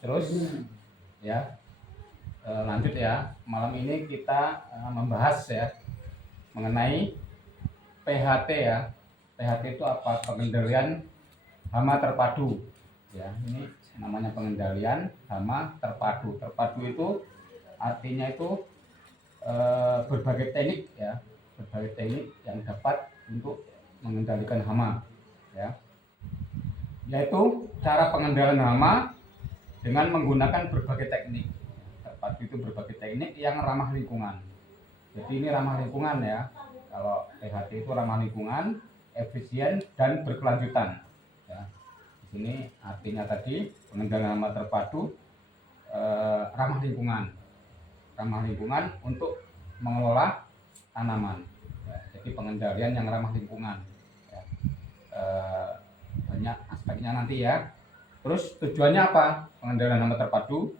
Terus ya, lanjut ya. Malam ini kita membahas ya mengenai PHT ya. PHT itu apa? Pengendalian hama terpadu. Ya, ini namanya pengendalian hama terpadu. Terpadu itu artinya itu berbagai teknik ya, berbagai teknik yang dapat untuk mengendalikan hama ya. Yaitu cara pengendalian hama dengan menggunakan berbagai teknik. Terpadu itu berbagai teknik yang ramah lingkungan. Jadi ini ramah lingkungan ya. Kalau PHT itu ramah lingkungan, efisien dan berkelanjutan. Ya. Di sini artinya tadi pengendalian hama terpadu ramah lingkungan untuk mengelola tanaman. Ya, jadi pengendalian yang ramah lingkungan. Ya. Banyak aspeknya nanti ya. Terus tujuannya apa? Pengendalian hama terpadu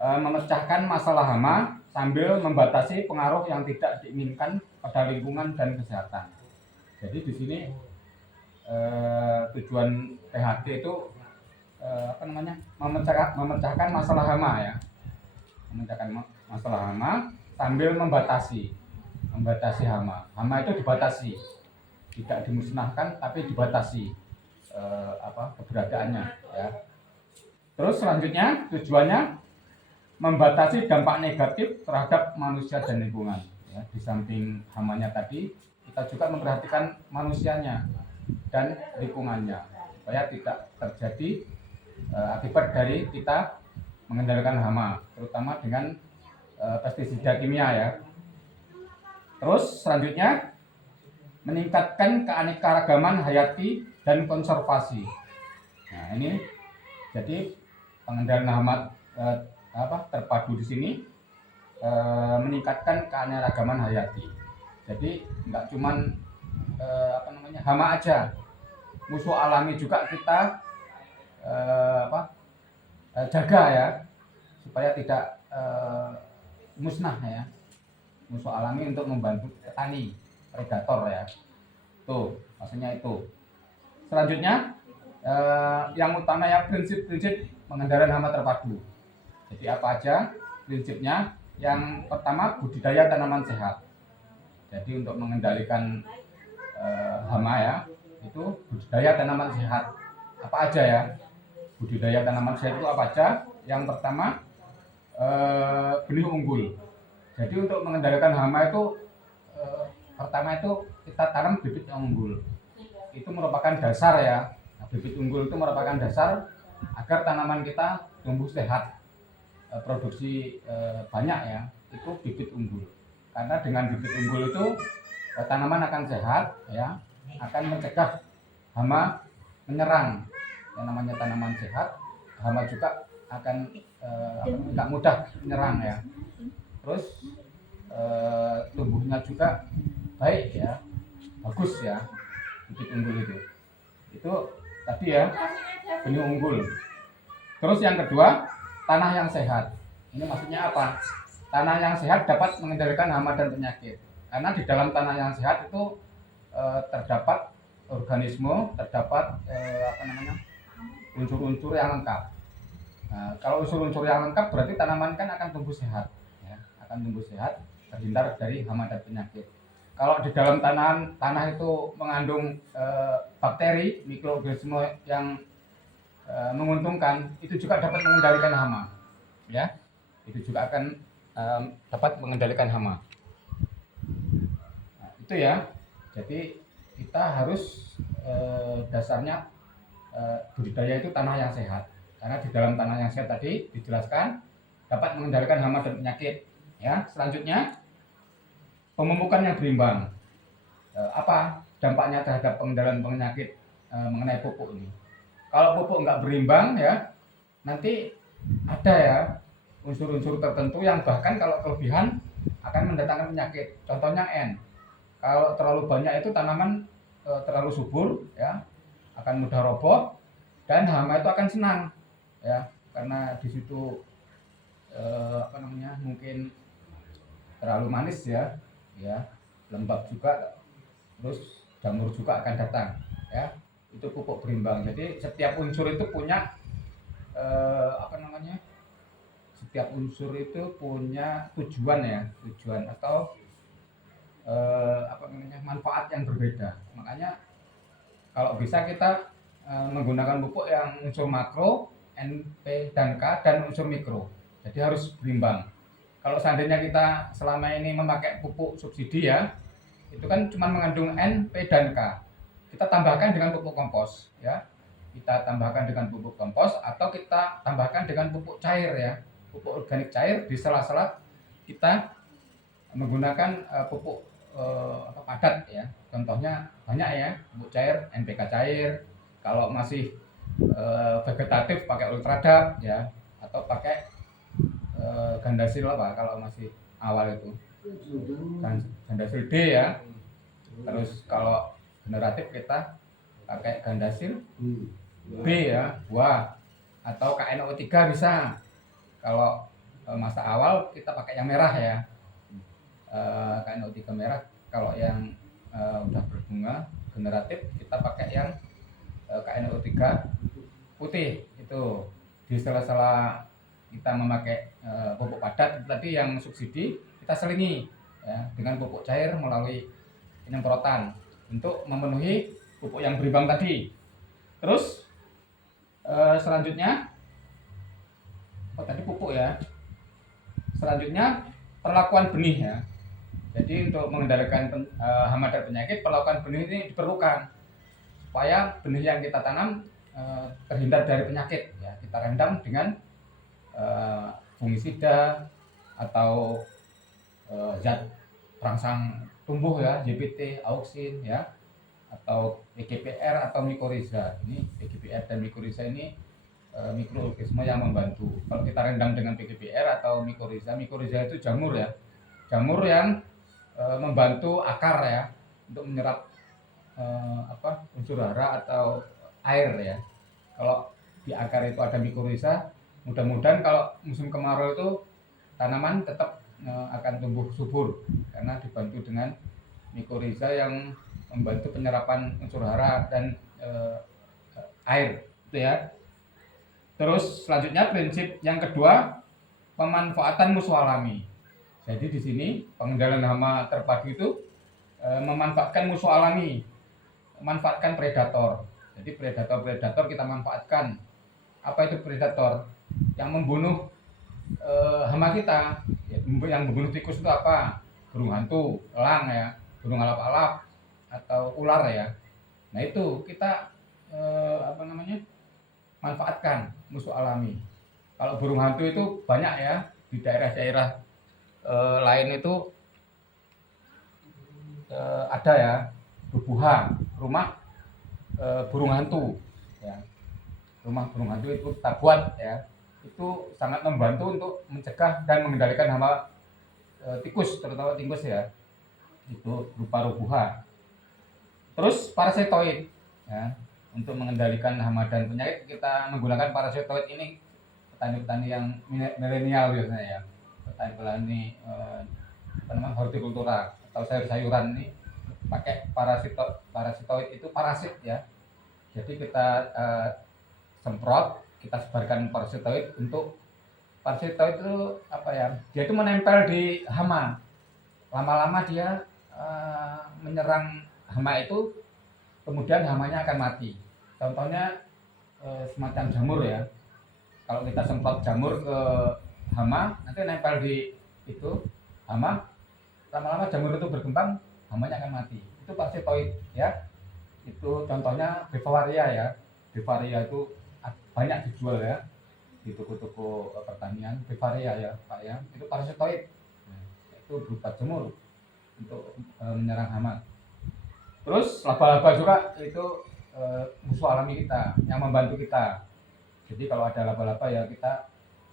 memecahkan masalah hama sambil membatasi pengaruh yang tidak diinginkan pada lingkungan dan kesehatan. Jadi di sini tujuan PHT itu memecahkan masalah hama ya, memecahkan masalah hama sambil membatasi hama. Hama itu dibatasi, tidak dimusnahkan tapi dibatasi keberadaannya ya. Terus selanjutnya tujuannya membatasi dampak negatif terhadap manusia dan lingkungan ya. Di samping hamanya tadi, kita juga memperhatikan manusianya dan lingkungannya supaya tidak terjadi akibat dari kita mengendalikan hama, terutama dengan pestisida kimia ya. Terus selanjutnya meningkatkan keanekaragaman hayati dan konservasi. Nah, ini jadi pengendalian hama terpadu di sini meningkatkan keanekaragaman hayati. Jadi nggak cuman hama aja, musuh alami juga kita jaga ya, supaya tidak musnah ya. Musuh alami untuk membantu petani, predator ya. Tuh, maksudnya itu. Selanjutnya yang utama ya prinsip-prinsip pengendalian hama terpadu. Jadi apa aja prinsipnya? Yang pertama budidaya tanaman sehat. Jadi untuk mengendalikan hama ya, itu budidaya tanaman sehat. Apa aja ya? Budidaya tanaman sehat itu apa aja? Yang pertama benih unggul. Jadi untuk mengendalikan hama itu pertama itu kita tanam bibit yang unggul. Itu merupakan dasar ya. Nah, bibit unggul itu merupakan dasar agar tanaman kita tumbuh sehat, produksi banyak ya. Itu bibit unggul. Karena dengan bibit unggul itu tanaman akan sehat ya, akan mencegah hama menyerang. Yang namanya tanaman sehat, hama juga akan tidak mudah menyerang ya. Terus tumbuhnya juga baik ya, bagus ya, bibit unggul itu tadi ya, benih unggul. Terus yang kedua, tanah yang sehat. Ini maksudnya apa? Tanah yang sehat dapat mengendalikan hama dan penyakit, karena di dalam tanah yang sehat itu terdapat organisme, terdapat unsur-unsur yang lengkap. Nah, kalau unsur-unsur yang lengkap berarti tanaman kan akan tumbuh sehat ya, akan tumbuh sehat, terhindar dari hama dan penyakit. Kalau di dalam tanah itu mengandung bakteri, mikroorganisme yang menguntungkan, itu juga dapat mengendalikan hama ya, itu juga akan dapat mengendalikan hama. Nah, itu ya. Jadi kita harus dasarnya budidaya itu tanah yang sehat, karena di dalam tanah yang sehat tadi dijelaskan dapat mengendalikan hama dan penyakit ya. Selanjutnya pemupukan yang berimbang. Apa dampaknya terhadap pengendalian penyakit mengenai pupuk ini? Kalau pupuk nggak berimbang ya, nanti ada ya unsur-unsur tertentu yang bahkan kalau kelebihan akan mendatangkan penyakit. Contohnya N. Kalau terlalu banyak itu tanaman terlalu subur ya, akan mudah roboh, dan hama itu akan senang ya, karena di situ mungkin terlalu manis ya, lembab juga, terus jamur juga akan datang ya. Itu pupuk berimbang. Jadi setiap unsur itu punya apa namanya, setiap unsur itu punya tujuan ya, tujuan atau apa namanya, manfaat yang berbeda. Makanya kalau bisa kita menggunakan pupuk yang unsur makro, N, P, dan K, dan unsur mikro. Jadi harus berimbang. Kalau seandainya kita selama ini memakai pupuk subsidi ya, itu kan cuma mengandung N, P, dan K. Kita tambahkan dengan pupuk kompos ya. Kita tambahkan dengan pupuk kompos atau kita tambahkan dengan pupuk cair ya. Pupuk organik cair di sela-sela kita menggunakan pupuk padat ya. Contohnya banyak ya, pupuk cair, NPK cair. Kalau masih vegetatif pakai ultradap ya, atau pakai gandasil apa kalau masih awal itu. Gandasil D ya. Terus kalau generatif kita pakai gandasil B ya, buah, atau KNO3 bisa. Kalau masa awal kita pakai yang merah ya, KNO3 merah. Kalau yang udah berbunga generatif kita pakai yang KNO3 putih. Itu di sela-sela kita memakai pupuk padat tadi yang subsidi, kita selingi ya dengan pupuk cair melalui penyemprotan untuk memenuhi pupuk yang berimbang tadi. Terus selanjutnya, tadi pupuk ya. Selanjutnya perlakuan benih ya. Jadi untuk mengendalikan hama dan penyakit, perlakuan benih ini diperlukan supaya benih yang kita tanam terhindar dari penyakit ya. Kita rendam dengan fungisida atau zat perangsang tumbuh ya, JPT, auksin ya, atau PGPR atau mikoriza. Ini PGPR dan mikoriza ini mikroorganisme yang membantu. Kalau kita rendam dengan PGPR atau mikoriza itu jamur ya, jamur yang membantu akar ya untuk menyerap unsur hara atau air ya. Kalau di akar itu ada mikoriza, mudah-mudahan kalau musim kemarau itu tanaman tetap akan tumbuh subur karena dibantu dengan mikoriza yang membantu penyerapan unsur hara dan air itu ya. Terus selanjutnya prinsip yang kedua, pemanfaatan musuh alami. Jadi di sini pengendalian hama terpadu itu memanfaatkan musuh alami, memanfaatkan predator. Jadi predator kita manfaatkan. Apa itu predator? Yang membunuh hama kita. Yang membunuh tikus itu apa? Burung hantu, elang ya, burung alap-alap atau ular ya. Nah itu kita manfaatkan musuh alami. Kalau burung hantu itu banyak ya di daerah-daerah lain itu ada ya, Bubuha, rumah burung hantu ya. Rumah burung hantu itu kita buat ya. Itu sangat membantu untuk mencegah dan mengendalikan hama tikus, terutama tikus ya. Itu berupa rubuha. Terus parasitoid ya. Untuk mengendalikan hama dan penyakit kita menggunakan parasitoid ini petani-petani yang milenial biasanya ya, petani-petani hortikultura atau sayur-sayuran ini pakai parasitoid itu parasit ya. Jadi kita semprot, kita sebarkan parasitoid. Untuk parasitoid itu apa ya? Dia itu menempel di hama. Lama-lama dia menyerang hama itu, kemudian hamanya akan mati. Contohnya semacam jamur ya. Kalau kita semprot jamur ke hama, nanti nempel di itu hama, lama-lama jamur itu berkembang, hamanya akan mati. Itu parasitoid ya. Itu contohnya Bevaria ya. Bevaria itu banyak dijual ya di toko-toko pertanian. Bevaria ya Pak ya. Itu parasitoid. Itu berupa jamur untuk menyerang hama. Terus laba-laba juga itu musuh alami kita yang membantu kita. Jadi kalau ada laba-laba ya kita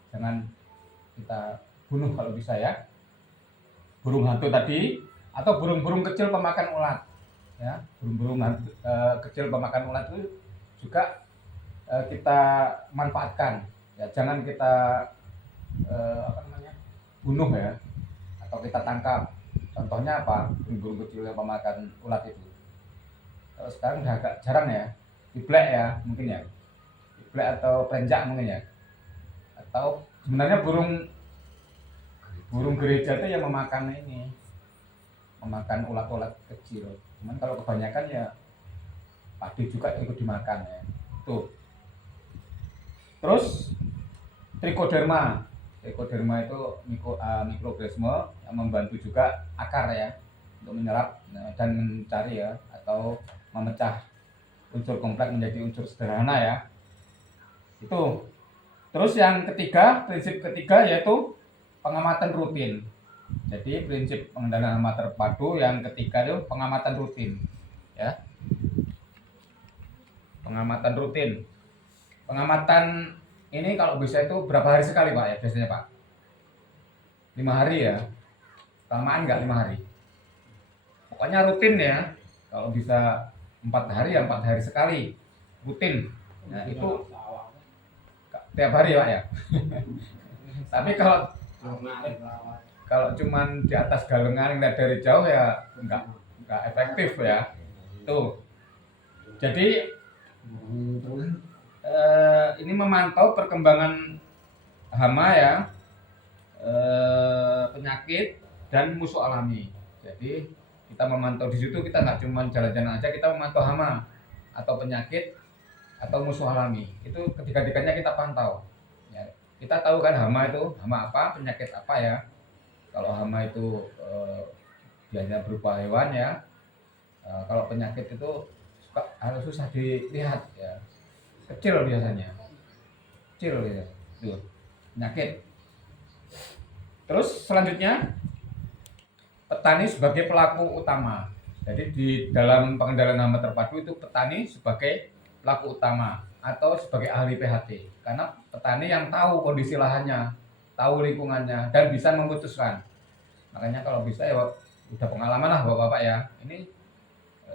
jangan kita bunuh kalau bisa ya. Burung hantu tadi atau burung-burung kecil pemakan ulat ya. Burung-burung kecil pemakan ulat itu juga kita manfaatkan ya. Jangan kita bunuh ya, atau kita tangkap. Contohnya apa? Burung-burung kecil yang pemakan ulat itu. Sekarang udah agak jarang ya, iblek ya mungkin ya, iblek atau perenjak mungkin ya. atau sebenarnya burung burung gereja itu yang memakan memakan ulat-ulat kecil. Cuman kalau kebanyakan ya padi juga ikut dimakan ya. Tuh. Terus trichoderma. Trichoderma itu mikroorganisme yang membantu juga akar ya untuk menyerap dan mencari ya atau memecah unsur kompleks menjadi unsur sederhana ya. Itu. Terus yang ketiga, prinsip ketiga yaitu pengamatan rutin. Jadi prinsip pengendalian hama terpadu yang ketiga itu pengamatan rutin ya. Pengamatan rutin. Pengamatan ini kalau bisa itu berapa hari sekali Pak ya biasanya Pak? 5 hari ya. Kelamaan enggak 5 hari? Pokoknya rutin ya. Kalau bisa 4 hari ya 4 hari sekali. Rutin. Nah, itu tiap hari Pak ya. Tapi kalau cuman di atas galengan ngeliat dari jauh ya enggak efektif ya. Tuh. Jadi ini memantau perkembangan hama ya, penyakit dan musuh alami. Jadi kita memantau di situ, kita nggak cuma jalan-jalan aja, kita memantau hama atau penyakit atau musuh alami. Itu ketiga-tiganya kita pantau. Ya, kita tahu kan hama itu hama apa, penyakit apa ya. Kalau hama itu biasanya berupa hewan ya. Kalau penyakit itu harus susah dilihat ya. Kecil biasanya. Kecil ya. Tuh. Penyakit. Terus selanjutnya petani sebagai pelaku utama. Jadi di dalam pengendalian hama terpadu itu petani sebagai pelaku utama atau sebagai ahli PHT. Karena petani yang tahu kondisi lahannya, tahu lingkungannya dan bisa memutuskan. Makanya kalau bisa ya udah pengalaman lah Bapak-bapak ya. Ini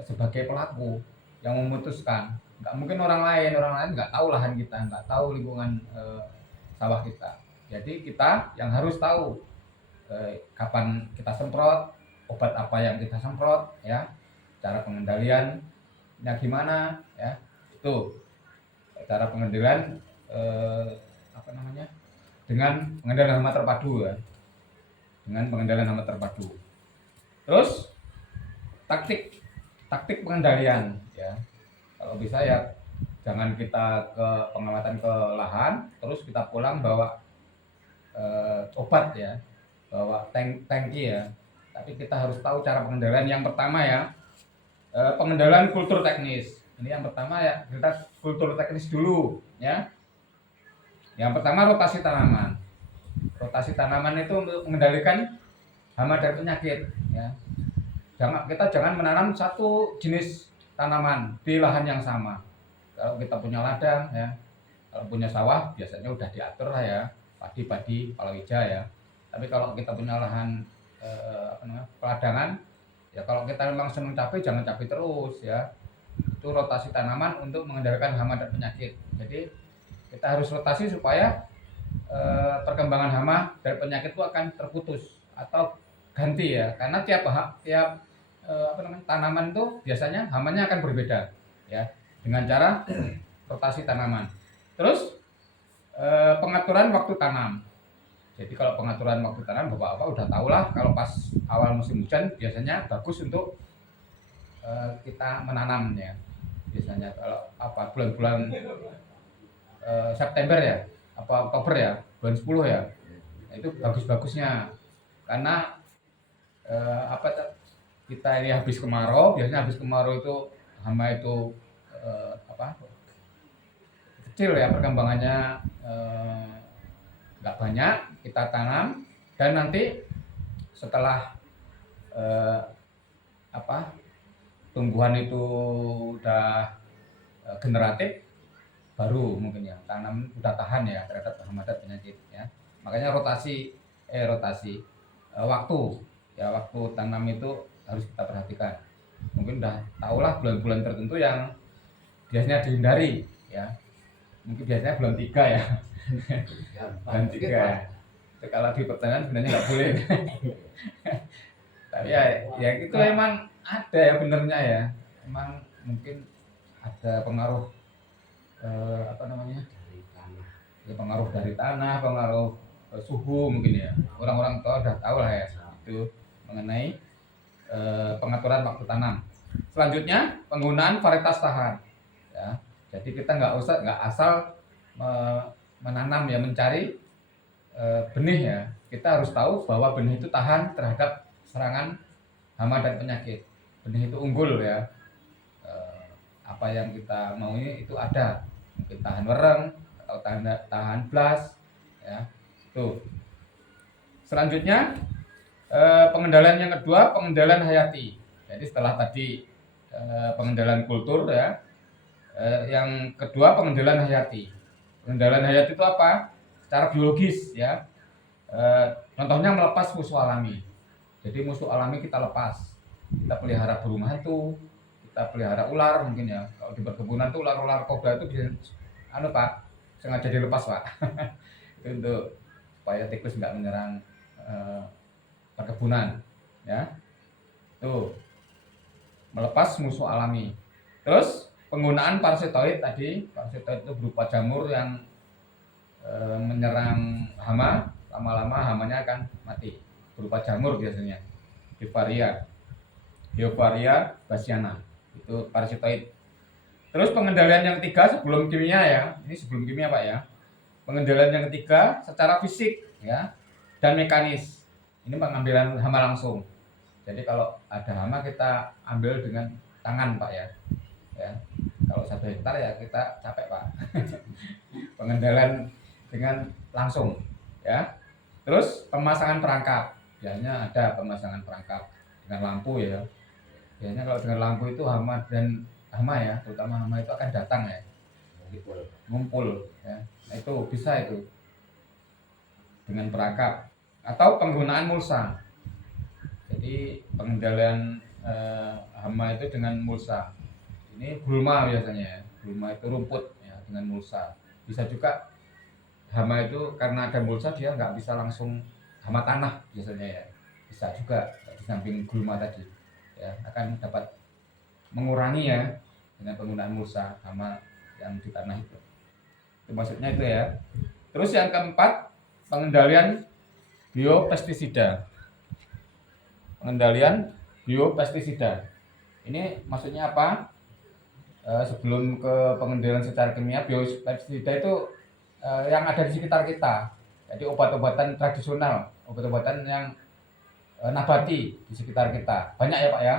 sebagai pelaku yang memutuskan. Nggak mungkin orang lain nggak tahu lahan kita, nggak tahu lingkungan sawah kita. Jadi kita yang harus tahu kapan kita semprot, obat apa yang kita semprot, ya, cara pengendaliannya gimana, ya, itu cara pengendalian dengan pengendalian hama terpadu ya, dengan pengendalian hama terpadu. Terus taktik pengendalian ya. Kalau bisa ya jangan kita ke pengamatan ke lahan terus kita pulang bawa obat ya, bawa tangki ya. Tapi kita harus tahu cara pengendalian. Yang pertama ya pengendalian kultur teknis. Ini yang pertama ya, kita kultur teknis dulu ya. Yang pertama rotasi tanaman. Rotasi tanaman itu untuk mengendalikan hama dan penyakit ya. Kita jangan menanam satu jenis tanaman di lahan yang sama. Kalau kita punya ladang ya, kalau punya sawah biasanya udah diatur lah ya, padi palawija ya. Tapi kalau kita punya lahan peladangan ya, kalau kita memang senang cabai jangan cabai terus ya. Itu rotasi tanaman untuk mengendalikan hama dan penyakit. Jadi kita harus rotasi supaya perkembangan hama dan penyakit itu akan terputus atau ganti ya. Karena tiap tanaman itu biasanya hamanya akan berbeda ya, dengan cara rotasi tanaman. Terus pengaturan waktu tanam. Jadi kalau pengaturan waktu tanam Bapak-bapak udah tahu lah, kalau pas awal musim hujan biasanya bagus untuk kita menanamnya. Biasanya kalau bulan-bulan September ya, Oktober ya, bulan 10 ya. Itu bagus-bagusnya. Karena kita ini habis kemarau, biasanya habis kemarau itu hama itu kecil ya, perkembangannya nggak banyak, kita tanam dan nanti setelah tumbuhan itu udah generatif baru mungkin ya tanam udah tahan ya terhadap hama dan penyakit ya. Makanya rotasi waktu ya, waktu tanam itu harus kita perhatikan. Mungkin udah tahulah bulan-bulan tertentu yang biasanya dihindari ya. Mungkin biasanya bulan 3 ya. Bulan 3 ya. Itu kalau di pertanian sebenarnya nggak boleh. Tapi ya itu emang ada ya benernya ya. Emang mungkin ada pengaruh Ya, pengaruh dari tanah, pengaruh suhu mungkin ya. Orang-orang tua udah tahu lah ya itu mengenai pengaturan waktu tanam. Selanjutnya penggunaan varietas tahan. Ya, jadi kita nggak asal menanam ya, mencari benih ya. Kita harus tahu bahwa benih itu tahan terhadap serangan hama dan penyakit. Benih itu unggul ya. Apa yang kita mau itu ada, mungkin tahan wereng atau tahan blas ya. Tuh. Selanjutnya pengendalian yang kedua, pengendalian hayati. Jadi setelah tadi pengendalian kultur ya, yang kedua pengendalian hayati. Pengendalian hayati itu apa? Secara biologis ya. Contohnya melepas musuh alami. Jadi musuh alami kita lepas. Kita pelihara burung hantu, kita pelihara ular mungkin ya. Kalau di perkebunan tuh ular-ular kobra itu bisa Pak, sengaja dilepas Pak. Itu untuk supaya tikus nggak menyerang perkebunan ya. Tuh, melepas musuh alami. Terus penggunaan parasitoid tadi, parasitoid itu berupa jamur yang menyerang hama, lama-lama hamanya akan mati. Berupa jamur biasanya, Beauveria bassiana, itu parasitoid. Terus pengendalian yang ketiga sebelum kimia ya, ini sebelum kimia Pak ya. Pengendalian yang ketiga secara fisik ya dan mekanis. Ini pengambilan hama langsung. Jadi kalau ada hama kita ambil dengan tangan Pak ya. Ya. Kalau 1 hektar ya kita capek Pak. Pengendalian dengan langsung ya. Terus pemasangan perangkap. Biasanya ada pemasangan perangkap dengan lampu ya. Biasanya kalau dengan lampu itu hama ya, terutama hama itu akan datang ya. Ngumpul ya. Nah, itu bisa itu dengan perangkap atau penggunaan mulsa. Jadi pengendalian hama itu dengan mulsa. Ini gulma biasanya ya. Gulma itu rumput ya, dengan mulsa. Bisa juga hama itu karena ada mulsa dia nggak bisa langsung hama tanah biasanya ya. Bisa juga di samping gulma tadi ya, akan dapat mengurangi ya dengan penggunaan mulsa hama yang di tanah itu. Itu maksudnya itu ya. Terus yang keempat, pengendalian biopestisida. Pengendalian biopestisida. Ini maksudnya apa? Sebelum ke pengendalian secara kimia, biopestisida itu yang ada di sekitar kita. Jadi obat-obatan tradisional, obat-obatan yang nabati di sekitar kita. Banyak ya Pak ya.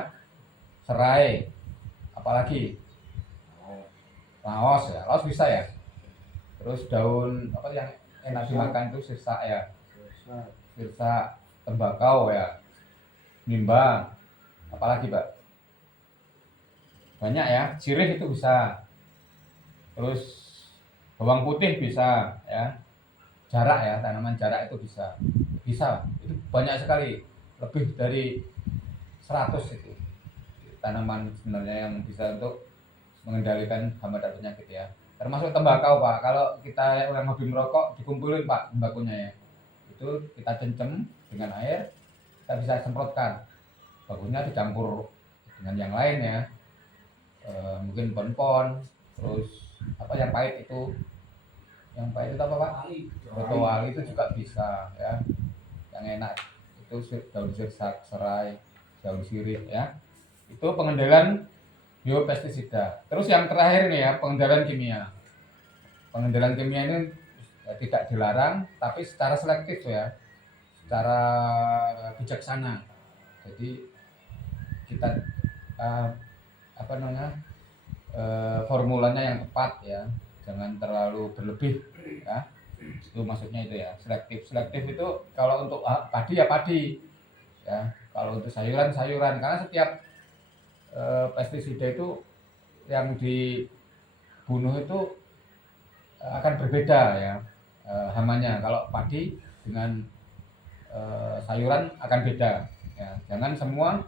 Serai, apalagi laos ya, laos bisa ya. Terus daun apa yang enak dimakan itu sirsa ya. Sirsa tembakau ya. Nimbang. Apalagi Pak? Banyak ya, sirih itu bisa. Terus bawang putih bisa ya. Jarak ya, tanaman jarak itu bisa. Bisa. Itu banyak sekali. Lebih dari 100 itu. Tanaman sebenarnya yang bisa untuk mengendalikan hama dan penyakit ya. Termasuk tembakau Pak. Kalau kita yang hobi merokok dikumpulin Pak tembakunya ya. Itu kita cencem dengan air, kita bisa semprotkan. Bagusnya dicampur dengan yang lain ya. Mungkin pon-pon, terus apa yang pahit itu. Yang pahit itu apa Pak? Rotoali itu juga bisa ya. Yang enak itu daun sirsak, serai, daun sirih ya. Itu pengendalian biopestisida. Terus yang terakhir nih ya, pengendalian kimia. Pengendalian kimia ini tidak dilarang, tapi secara selektif ya, secara bijaksana. Jadi kita formulanya yang tepat ya, jangan terlalu berlebih ya. Itu maksudnya itu ya, selektif. Selektif itu kalau untuk padi ya padi ya, kalau untuk sayuran karena setiap pestisida itu yang dibunuh itu akan berbeda ya hamanya. Kalau padi dengan sayuran akan beda ya. Jangan semua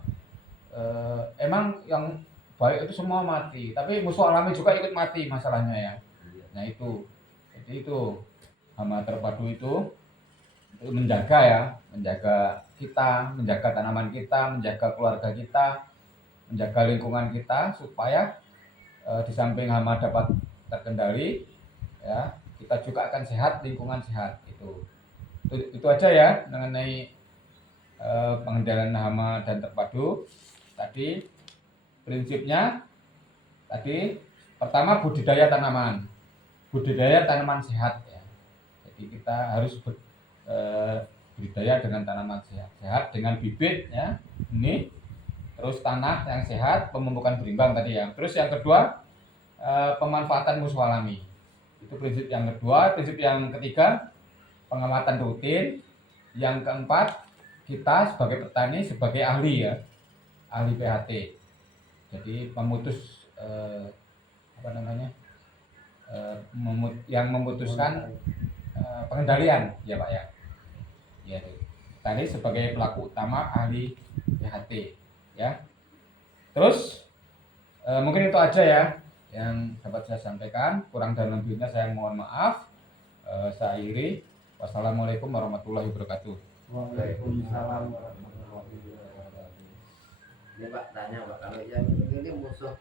emang yang baik itu semua mati, tapi musuh alami juga ikut mati masalahnya ya. Nah itu, jadi itu hama terpadu itu menjaga ya, menjaga kita, menjaga tanaman kita, menjaga keluarga kita, menjaga lingkungan kita supaya di samping hama dapat terkendali ya, kita juga akan sehat, lingkungan sehat. Itu aja ya mengenai pengendalian hama dan terpadu. Tadi prinsipnya tadi pertama budidaya tanaman sehat ya. Jadi kita harus budidaya dengan tanaman sehat dengan bibit ya. Ini terus tanah yang sehat, pemupukan berimbang tadi ya. Terus yang kedua pemanfaatan musuh alami. Itu prinsip yang kedua. Prinsip yang ketiga pengamatan rutin. Yang keempat kita sebagai petani, sebagai ahli ya, ahli PHT. Jadi memutus yang memutuskan pengendalian ya Pak ya. Ya itu. Tadi sebagai pelaku utama ahli PHT ya. Terus mungkin itu aja ya yang dapat saya sampaikan. Kurang dan lebihnya saya mohon maaf. Saya akhiri. Wassalamualaikum warahmatullahi wabarakatuh. Waalaikumsalam warahmatullahi wabarakatuh. Ini Pak tanya Pak, kalau yang ini musuh